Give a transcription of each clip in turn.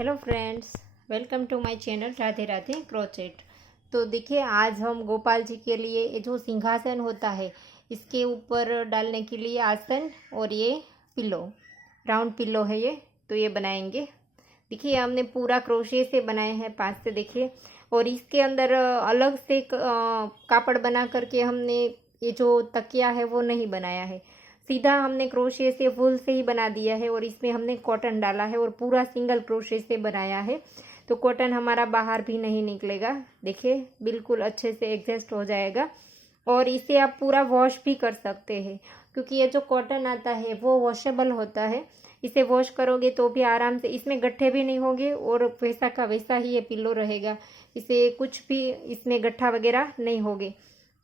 Hello friends, welcome to my channel Radhe Radhe crochet. तो देखिए, आज हम गोपाल जी के लिए ये जो सिंहासन होता है इसके ऊपर डालने के लिए आसन और ये पिल्लो, राउंड पिल्लो है ये, तो ये बनाएंगे। देखिए, हमने पूरा क्रोशे से बनाए हैं पास से, देखिए। और इसके अंदर अलग से कापड़ बना करके हमने ये जो तकिया है वो नहीं बनाया है, सीधा हमने क्रोशे से वूल से ही बना दिया है। और इसमें हमने कॉटन डाला है और पूरा सिंगल क्रोशे से बनाया है, तो कॉटन हमारा बाहर भी नहीं निकलेगा। देखिए, बिल्कुल अच्छे से एडजस्ट हो जाएगा। और इसे आप पूरा वॉश भी कर सकते हैं, क्योंकि ये जो कॉटन आता है वो वॉशेबल होता है। इसे वॉश करोगे तो भी आराम से, इसमें गट्ठे भी नहीं होंगे और वैसा का वैसा ही ये पिल्लो रहेगा। इसे कुछ भी इसमें गट्ठा वगैरह नहीं होगे,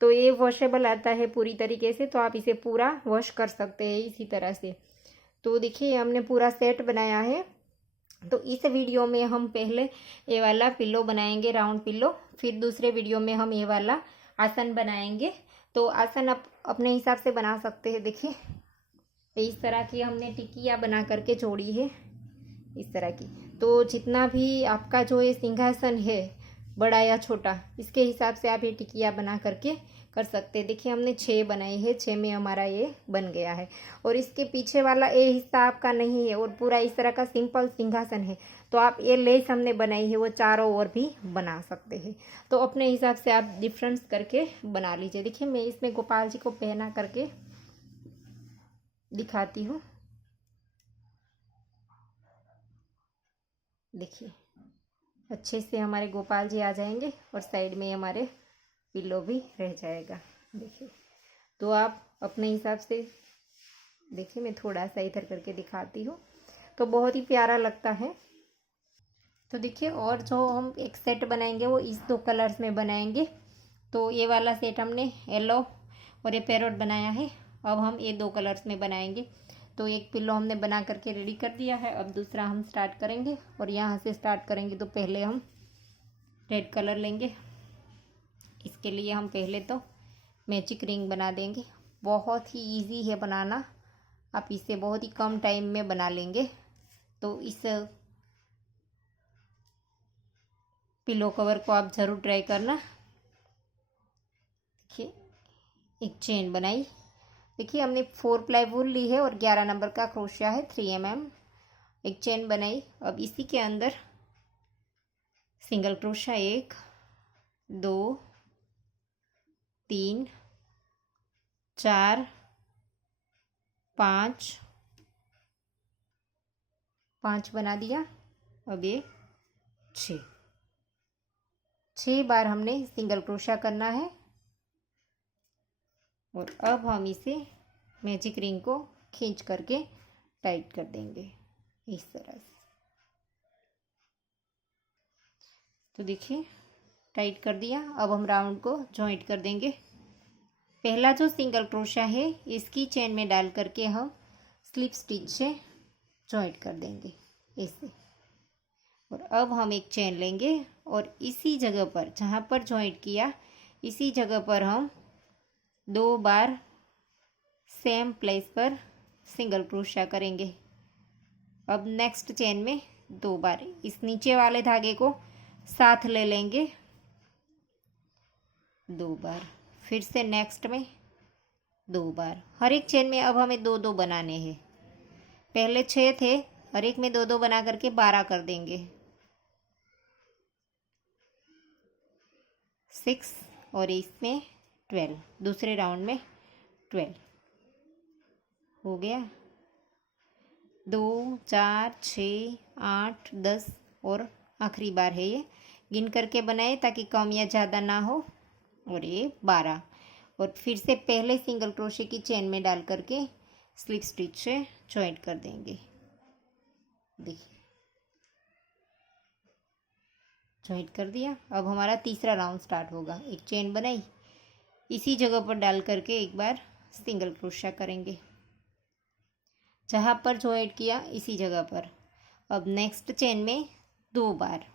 तो ये वॉशेबल आता है पूरी तरीके से। तो आप इसे पूरा वॉश कर सकते हैं इसी तरह से। तो देखिए, हमने पूरा सेट बनाया है। तो इस वीडियो में हम पहले ये वाला पिल्लो बनाएंगे, राउंड पिल्लो। फिर दूसरे वीडियो में हम ये वाला आसन बनाएंगे। तो आसन आप अपने हिसाब से बना सकते हैं। देखिए, इस तरह की हमने टिकिया बना करके जोड़ी है, इस तरह की। तो जितना भी आपका जो ये सिंहासन है, बड़ा या छोटा, इसके हिसाब से आप ये टिकिया बना करके कर सकते हैं। देखिए, हमने 6 बनाई है, 6 में हमारा ये बन गया है। और इसके पीछे वाला ये हिस्सा आपका नहीं है और पूरा इस तरह का सिंपल सिंहासन है, तो आप ये लेस हमने बनाई है वो चारों ओर भी बना सकते हैं। तो अपने हिसाब से आप डिफरेंस करके बना लीजिए। देखिए, मैं इसमें गोपाल जी को पहना करके दिखाती हूँ। देखिए, अच्छे से हमारे गोपाल जी आ जाएंगे और साइड में हमारे पिल्लो भी रह जाएगा। देखिए, तो आप अपने हिसाब से देखिए, मैं थोड़ा सा इधर करके दिखाती हूँ, तो बहुत ही प्यारा लगता है। तो देखिए, और जो हम एक सेट बनाएंगे वो इस 2 कलर्स में बनाएंगे। तो ये वाला सेट हमने येलो और ये पैरोट बनाया है। अब हम ये 2 कलर्स में बनाएंगे। तो एक पिल्लो हमने बना करके रेडी कर दिया है। अब दूसरा हम स्टार्ट करेंगे, और यहाँ से स्टार्ट करेंगे। तो पहले हम रेड कलर लेंगे। इसके लिए हम पहले तो मैजिक रिंग बना देंगे। बहुत ही इजी है बनाना, आप इसे बहुत ही कम टाइम में बना लेंगे। तो इस पिलो कवर को आप ज़रूर ट्राई करना। देखिए, एक चेन बनाई। देखिए, हमने 4 प्लाई वूल ली है और 11 नंबर का क्रोशिया है 3 mm। एक चेन बनाई। अब इसी के अंदर सिंगल क्रोशिया 1 2 3 4 5 बना दिया। अब ये 6 बार हमने सिंगल क्रोशिया करना है। और अब हम इसे मैजिक रिंग को खींच करके टाइट कर देंगे इस तरह से। तो देखिए, टाइट कर दिया। अब हम राउंड को जॉइंट कर देंगे। पहला जो सिंगल क्रोशिया है इसकी चेन में डाल करके हम स्लिप स्टिच से जॉइंट कर देंगे ऐसे। और अब हम एक चेन लेंगे और इसी जगह पर, जहाँ पर जॉइंट किया, इसी जगह पर हम 2 बार सेम प्लेस पर सिंगल क्रोशिया करेंगे। अब नेक्स्ट चेन में 2 बार इस नीचे वाले धागे को साथ ले लेंगे, 2 बार। फिर से नेक्स्ट में 2 बार। हर एक चेन में अब हमें 2 2 बनाने हैं। पहले 6 थे, हर एक में 2 2 बना करके 12 कर देंगे। 6 और इसमें 12, दूसरे राउंड में 12 हो गया। 2 4 6 8 10 और आखिरी बार है ये। गिन करके बनाए ताकि कम या ज़्यादा ना हो। और ये 12। और फिर से पहले सिंगल क्रोशे की चेन में डाल करके स्लिप स्टिच से जॉइंट कर देंगे। देखिए, जॉइंट कर दिया। अब हमारा तीसरा राउंड स्टार्ट होगा। एक चेन बनाई, इसी जगह पर डाल करके एक बार सिंगल क्रोशिया करेंगे, जहाँ पर जॉइंट किया इसी जगह पर। अब नेक्स्ट चेन में 2 बार,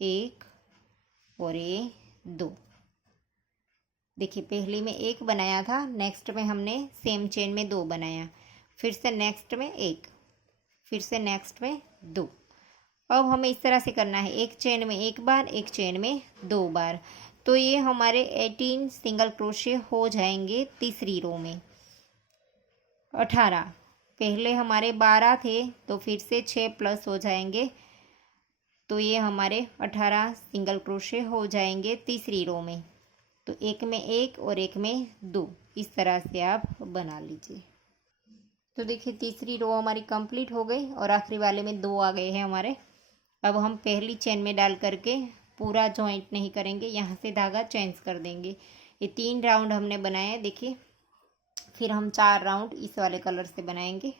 1 और ये 2। देखिए, पहले में 1 बनाया था, नेक्स्ट में हमने सेम चेन में 2 बनाया, फिर से नेक्स्ट में 1, फिर से नेक्स्ट में 2। अब हमें इस तरह से करना है, एक चेन में एक बार, एक चेन में 2 बार। तो ये हमारे 18 सिंगल क्रोशे हो जाएंगे तीसरी रो में। 18 पहले हमारे 12 थे तो फिर से 6 प्लस हो जाएंगे, तो ये हमारे 18 सिंगल क्रोशे हो जाएंगे तीसरी रो में। तो एक में एक और एक में 2, इस तरह से आप बना लीजिए। तो देखिए तीसरी रो हमारी कंप्लीट हो गई और आखिरी वाले में 2 आ गए हैं हमारे। अब हम पहली चेन में डाल करके पूरा जॉइंट नहीं करेंगे, यहाँ से धागा चेंज कर देंगे। ये 3 राउंड हमने बनाए, देखिए। फिर हम 4 राउंड इस वाले कलर से बनाएंगे।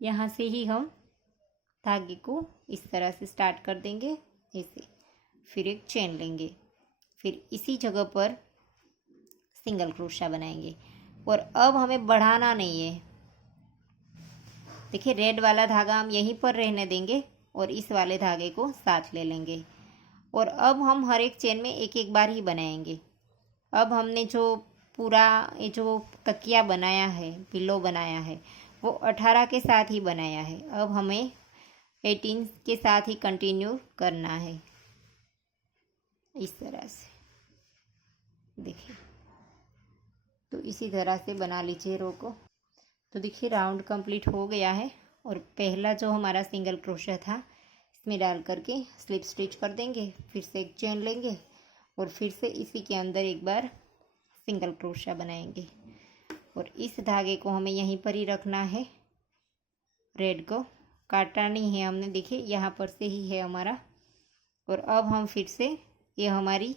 यहाँ से ही हम धागे को इस तरह से स्टार्ट कर देंगे ऐसे, फिर एक चेन लेंगे, फिर इसी जगह पर सिंगल क्रोशा बनाएंगे। और अब हमें बढ़ाना नहीं है, देखिए रेड वाला धागा हम यहीं पर रहने देंगे और इस वाले धागे को साथ ले लेंगे। और अब हम हर एक चेन में एक एक बार ही बनाएंगे। अब हमने जो पूरा ये जो तकिया बनाया है, पिल्लो बनाया है, वो 18 के साथ ही बनाया है। अब हमें 18 के साथ ही कंटिन्यू करना है इस तरह से, देखिए। तो इसी तरह से बना लीजिए रो को। तो देखिए राउंड कंप्लीट हो गया है और पहला जो हमारा सिंगल क्रोशा था इसमें डाल करके स्लिप स्टिच कर देंगे, फिर से एक चेन लेंगे और फिर से इसी के अंदर एक बार सिंगल क्रोशा बनाएंगे। और इस धागे को हमें यहीं पर ही रखना है, रेड को काटना नहीं है हमने, देखिए यहाँ पर से ही है हमारा। और अब हम फिर से ये हमारी,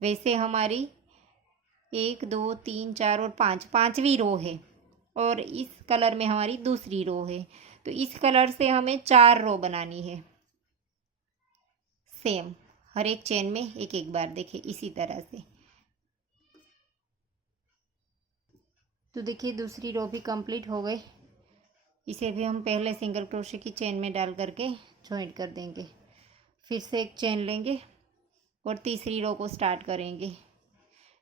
वैसे हमारी 1 2 3 4 और 5, पांचवी रो है और इस कलर में हमारी दूसरी रो है। तो इस कलर से हमें 4 रो बनानी है सेम, हर एक चेन में एक एक बार, देखिए इसी तरह से। तो देखिए दूसरी रो भी कंप्लीट हो गई, इसे भी हम पहले सिंगल क्रोशे की चेन में डाल करके जॉइंट कर देंगे, फिर से एक चेन लेंगे और तीसरी रो को स्टार्ट करेंगे।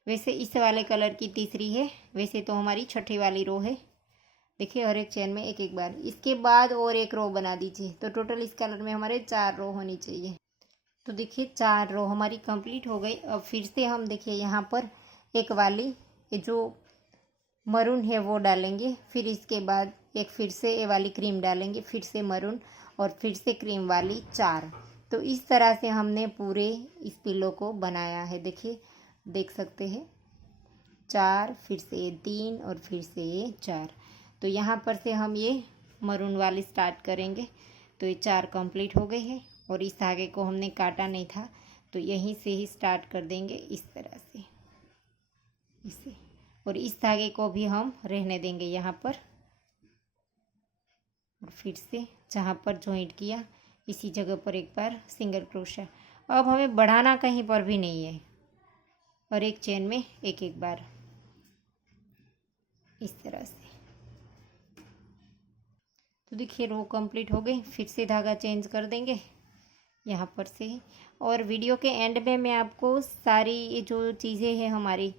वैसे इस वाले कलर की तीसरी है, वैसे तो हमारी छठी वाली रो है, देखिए हर एक चेन में एक एक बार। इसके बाद और एक रो बना दीजिए, तो टोटल इस कलर में हमारे 4 रो होनी चाहिए। तो देखिए 4 रो हमारी कंप्लीट हो गई। अब फिर से हम देखिए यहाँ पर एक वाली ये जो मरून है वो डालेंगे, फिर इसके बाद एक फिर से ये वाली क्रीम डालेंगे, फिर से मरून और फिर से क्रीम वाली 4। तो इस तरह से हमने पूरे इस पिल्लो को बनाया है, देखिए देख सकते हैं 4, फिर से 3 और फिर से 4। तो यहाँ पर से हम ये मरून वाली स्टार्ट करेंगे। तो ये 4 कंप्लीट हो गए हैं और इस धागे को हमने काटा नहीं था, तो यहीं से ही स्टार्ट कर देंगे इस तरह से इसे। और इस धागे को भी हम रहने देंगे यहाँ पर, और फिर से जहाँ पर जॉइंट किया इसी जगह पर एक बार सिंगल क्रोशा। अब हमें बढ़ाना कहीं पर भी नहीं है, और एक चेन में एक एक बार इस तरह से। तो देखिए रो कंप्लीट हो गई, फिर से धागा चेंज कर देंगे यहाँ पर से। और वीडियो के एंड में मैं आपको सारी ये जो चीज़ें हैं हमारी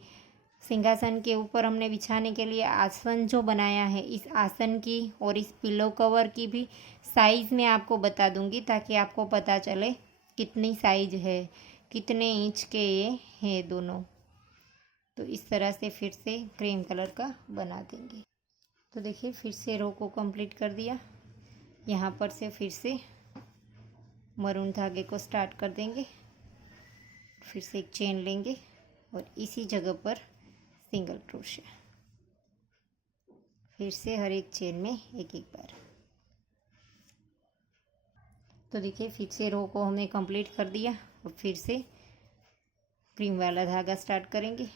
सिंहासन के ऊपर हमने बिछाने के लिए आसन जो बनाया है, इस आसन की और इस पिलो कवर की भी साइज़ में आपको बता दूंगी, ताकि आपको पता चले कितनी साइज है, कितने इंच के ये हैं दोनों। तो इस तरह से फिर से क्रीम कलर का बना देंगे। तो देखिए फिर से रो को कंप्लीट कर दिया, यहाँ पर से फिर से मरून धागे को स्टार्ट कर देंगे, फिर से एक चेन लेंगे और इसी जगह पर सिंगल क्रोशे, फिर से हर एक चेन में एक एक बार। तो देखिए फिर से रो को हमने कंप्लीट कर दिया और फिर से क्रीम वाला धागा स्टार्ट करेंगे।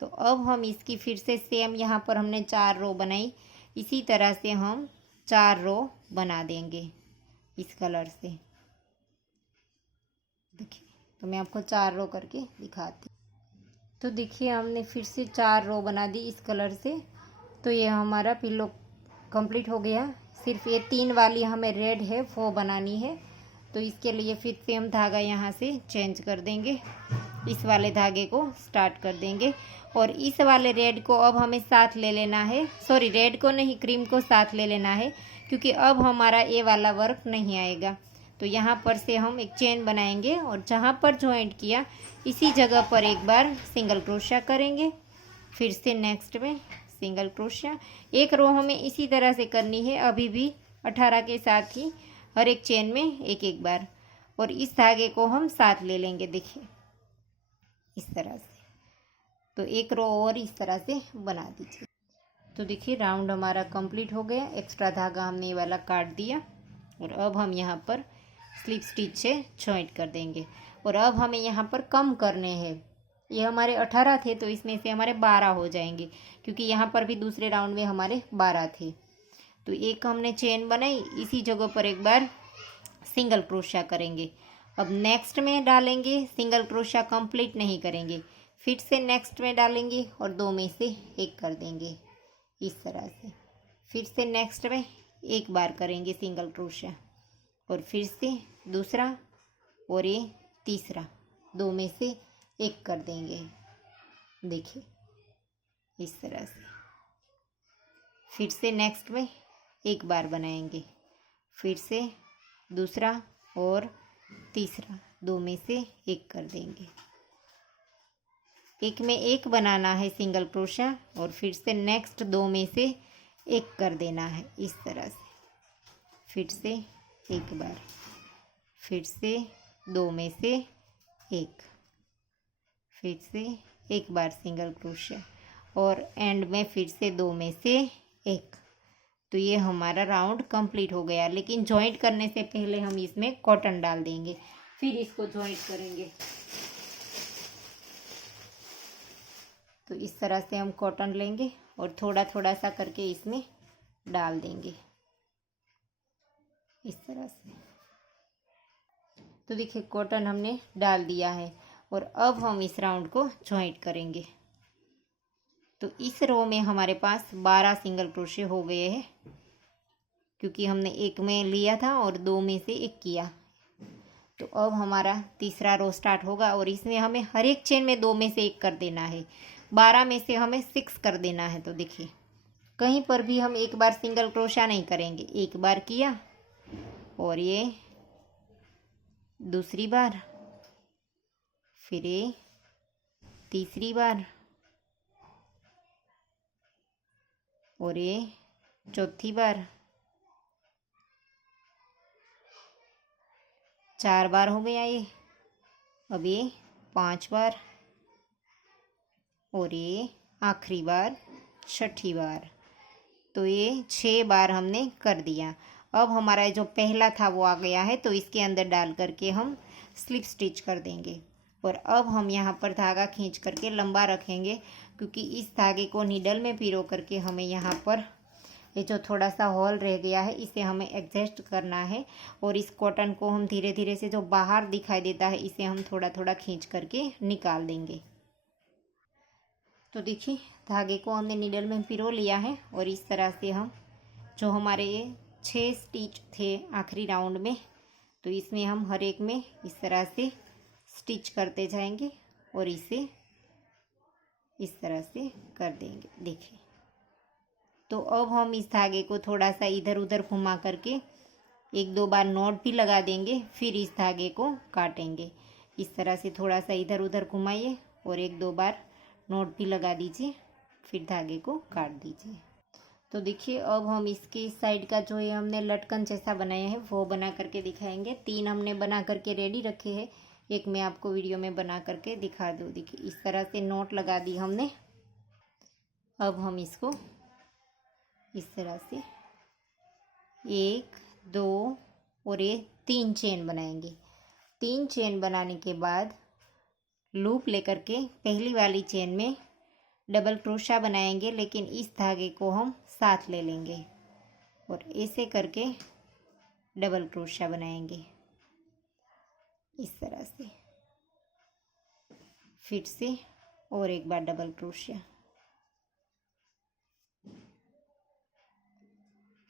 तो अब हम इसकी फिर से सेम, यहाँ पर हमने 4 रो बनाई, इसी तरह से हम 4 रो बना देंगे इस कलर से। देखिए तो मैं आपको 4 रो करके दिखाती। तो देखिए हमने फिर से 4 रो बना दी इस कलर से। तो ये हमारा पिल्लो कंप्लीट हो गया। सिर्फ ये 3 वाली हमें रेड है वो बनानी है, तो इसके लिए फिर से हम धागा यहाँ से चेंज कर देंगे, इस वाले धागे को स्टार्ट कर देंगे और इस वाले रेड को अब हमें साथ ले लेना है, सॉरी रेड को नहीं, क्रीम को साथ ले लेना है, क्योंकि अब हमारा ये वाला वर्क नहीं आएगा। तो यहाँ पर से हम एक चेन बनाएंगे और जहाँ पर जॉइंट किया इसी जगह पर एक बार सिंगल क्रोशिया करेंगे, फिर से नेक्स्ट में सिंगल क्रोशिया। एक रो हमें इसी तरह से करनी है, अभी भी 18 के साथ ही हर एक चेन में एक एक बार, और इस धागे को हम साथ ले लेंगे, देखिए इस तरह से। तो एक रो और इस तरह से बना दीजिए। तो देखिए राउंड हमारा कंप्लीट हो गया, एक्स्ट्रा धागा हमने ये वाला काट दिया और अब हम यहाँ पर स्लिप स्टिच से जॉइंट कर देंगे। और अब हमें यहाँ पर कम करने हैं, ये हमारे 18 थे तो इसमें से हमारे 12 हो जाएंगे, क्योंकि यहाँ पर भी दूसरे राउंड में हमारे 12 थे। तो एक हमने चेन बनाई, इसी जगह पर एक बार सिंगल क्रोशिया करेंगे। अब नेक्स्ट में डालेंगे, सिंगल क्रोशिया कंप्लीट नहीं करेंगे, फिर से नेक्स्ट में डालेंगे और 2 में से एक कर देंगे इस तरह से। फिर से नेक्स्ट में एक बार करेंगे सिंगल क्रोशिया और फिर से दूसरा और ये तीसरा, 2 में से एक कर देंगे, देखिए इस तरह से। फिर से नेक्स्ट में एक बार बनाएंगे, फिर से दूसरा और तीसरा, 2 में से एक कर देंगे। एक में एक बनाना है सिंगल क्रोशिया और फिर से नेक्स्ट 2 में से एक कर देना है इस तरह से। फिर से एक बार, फिर से 2 में से एक, फिर से एक बार सिंगल क्रोशिया और एंड में फिर से 2 में से एक। तो ये हमारा राउंड कंप्लीट हो गया। लेकिन जॉइंट करने से पहले हम इसमें कॉटन डाल देंगे, फिर इसको जॉइंट करेंगे। तो इस तरह से हम कॉटन लेंगे और थोड़ा थोड़ा सा करके इसमें डाल देंगे इस तरह से। तो देखिए कॉटन हमने डाल दिया है और अब हम इस राउंड को जॉइंट करेंगे। तो इस रो में हमारे पास 12 सिंगल क्रोशे हो गए हैं, क्योंकि हमने एक में लिया था और 2 में से एक किया। तो अब हमारा तीसरा रो स्टार्ट होगा और इसमें हमें हर एक चेन में 2 में से एक कर देना है, 12 में से हमें 6 कर देना है। तो देखिए कहीं पर भी हम एक बार सिंगल क्रोशा नहीं करेंगे, एक बार किया और ये दूसरी बार, फिर ये तीसरी बार और ये चौथी बार, 4 बार हो गया ये। अब ये 5 बार और ये आखिरी बार 6ठी बार। तो ये 6 बार हमने कर दिया। अब हमारा जो पहला था वो आ गया है, तो इसके अंदर डाल करके हम स्लिप स्टिच कर देंगे। और अब हम यहाँ पर धागा खींच करके लंबा रखेंगे, क्योंकि इस धागे को नीडल में पिरो करके हमें यहाँ पर ये जो थोड़ा सा होल रह गया है इसे हमें एडजस्ट करना है। और इस कॉटन को हम धीरे धीरे से जो बाहर दिखाई देता है इसे हम थोड़ा थोड़ा खींच करके निकाल देंगे। तो देखिए धागे को हमने नीडल में पिरो लिया है और इस तरह से हम जो हमारे ये 6 स्टिच थे आखिरी राउंड में, तो इसमें हम हर एक में इस तरह से स्टिच करते जाएंगे और इसे इस तरह से कर देंगे। देखिए तो अब हम इस धागे को थोड़ा सा इधर उधर घुमा करके 1-2 बार नॉट भी लगा देंगे, फिर इस धागे को काटेंगे। इस तरह से थोड़ा सा इधर उधर घुमाइए और 1-2 बार नॉट भी लगा दीजिए, फिर धागे को काट दीजिए। तो देखिए अब हम इसके साइड का जो है हमने लटकन जैसा बनाया है वो बना करके दिखाएंगे। 3 हमने बना करके रेडी रखे हैं, एक मैं आपको वीडियो में बना करके दिखा दूँ। देखिए इस तरह से नॉट लगा दी हमने। अब हम इसको इस तरह से 1, 2 और ये 3 चेन बनाएंगे। 3 चेन बनाने के बाद लूप लेकर के पहली वाली चेन में डबल क्रोशा बनाएंगे, लेकिन इस धागे को हम साथ ले लेंगे और ऐसे करके डबल क्रोशा बनाएंगे इस तरह से। फिर से और एक बार डबल क्रोशा,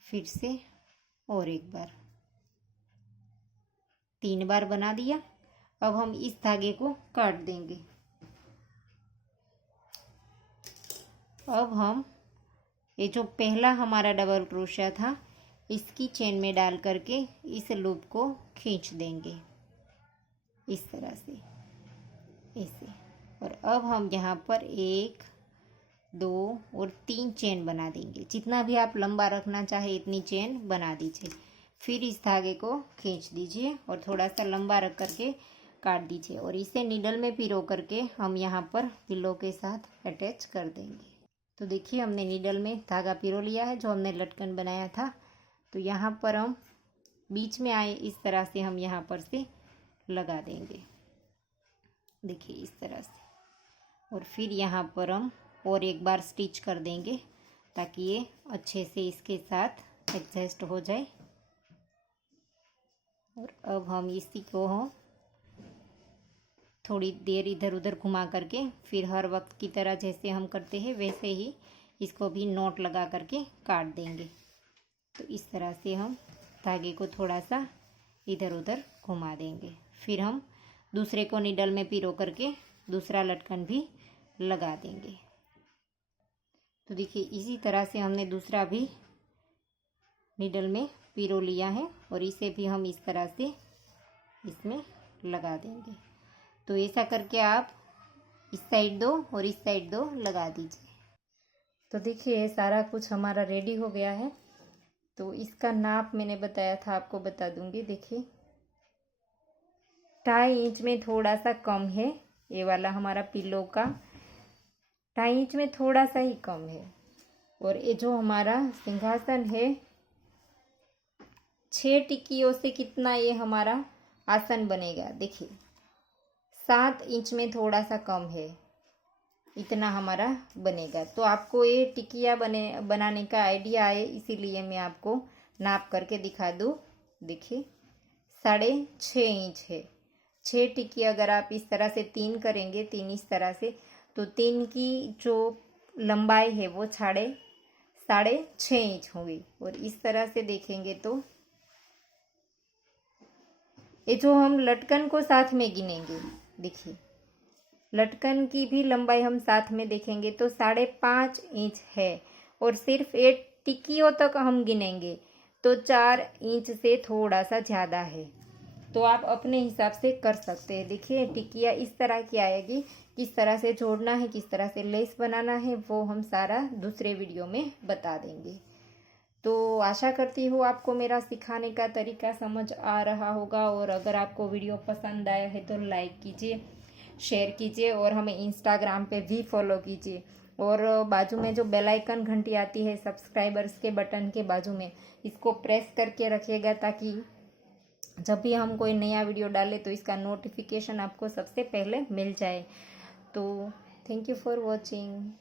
फिर से और एक बार, 3 बार बना दिया। अब हम इस धागे को काट देंगे। अब हम ये जो पहला हमारा डबल क्रोशिया था इसकी चेन में डाल करके इस लूप को खींच देंगे इस तरह से ऐसे। और अब हम यहाँ पर 1 2 और 3 चेन बना देंगे। जितना भी आप लंबा रखना चाहे इतनी चेन बना दीजिए। फिर इस धागे को खींच दीजिए और थोड़ा सा लंबा रख करके काट दीजिए और इसे नीडल में पिरो करके हम यहाँ पर पिल्लो के साथ अटैच कर देंगे। तो देखिए हमने नीडल में धागा पिरो लिया है जो हमने लटकन बनाया था। तो यहाँ पर हम बीच में आए इस तरह से हम यहाँ पर से लगा देंगे, देखिए इस तरह से। और फिर यहाँ पर हम और एक बार स्टिच कर देंगे ताकि ये अच्छे से इसके साथ एडजस्ट हो जाए। और अब हम इसी को हम थोड़ी देर इधर उधर घुमा करके फिर हर वक्त की तरह जैसे हम करते हैं वैसे ही इसको भी नोट लगा करके काट देंगे। तो इस तरह से हम धागे को थोड़ा सा इधर उधर घुमा देंगे। फिर हम दूसरे को नीडल में पिरो करके दूसरा लटकन भी लगा देंगे। तो देखिए इसी तरह से हमने दूसरा भी नीडल में पिरो लिया है और इसे भी हम इस तरह से इसमें लगा देंगे। तो ऐसा करके आप इस साइड 2 और इस साइड 2 लगा दीजिए। तो देखिए सारा कुछ हमारा रेडी हो गया है। तो इसका नाप मैंने बताया था, आपको बता दूंगी। देखिए 2.5 इंच में थोड़ा सा कम है, ये वाला हमारा पिल्लो का 2.5 इंच में थोड़ा सा ही कम है। और ये जो हमारा सिंहासन है 6 टिक्कियों से कितना ये हमारा आसन बनेगा, देखिए 7 इंच में थोड़ा सा कम है, इतना हमारा बनेगा। तो आपको ये टिकिया बनाने का आइडिया आए इसीलिए मैं आपको नाप करके दिखा दूँ। देखिए 6.5 इंच है। 6 टिक्की अगर आप इस तरह से 3 करेंगे, 3 इस तरह से, तो 3 की जो लंबाई है वो 6.5 इंच होगी। और इस तरह से देखेंगे तो ये जो हम लटकन को साथ में गिनेंगे, देखिए लटकन की भी लंबाई हम साथ में देखेंगे तो 5.5 इंच है। और सिर्फ ये टिक्कियों तक हम गिनेंगे तो 4 इंच से थोड़ा सा ज़्यादा है। तो आप अपने हिसाब से कर सकते हैं। देखिए टिक्किया इस तरह की आएगी, किस तरह से जोड़ना है, किस तरह से लेस बनाना है, वो हम सारा दूसरे वीडियो में बता देंगे। तो आशा करती हूँ आपको मेरा सिखाने का तरीका समझ आ रहा होगा। और अगर आपको वीडियो पसंद आया है तो लाइक कीजिए, शेयर कीजिए और हमें इंस्टाग्राम पे भी फॉलो कीजिए। और बाजू में जो बेल आइकन घंटी आती है सब्सक्राइबर्स के बटन के बाजू में, इसको प्रेस करके रखिएगा ताकि जब भी हम कोई नया वीडियो डालें तो इसका नोटिफिकेशन आपको सबसे पहले मिल जाए। तो थैंक यू फॉर वॉचिंग।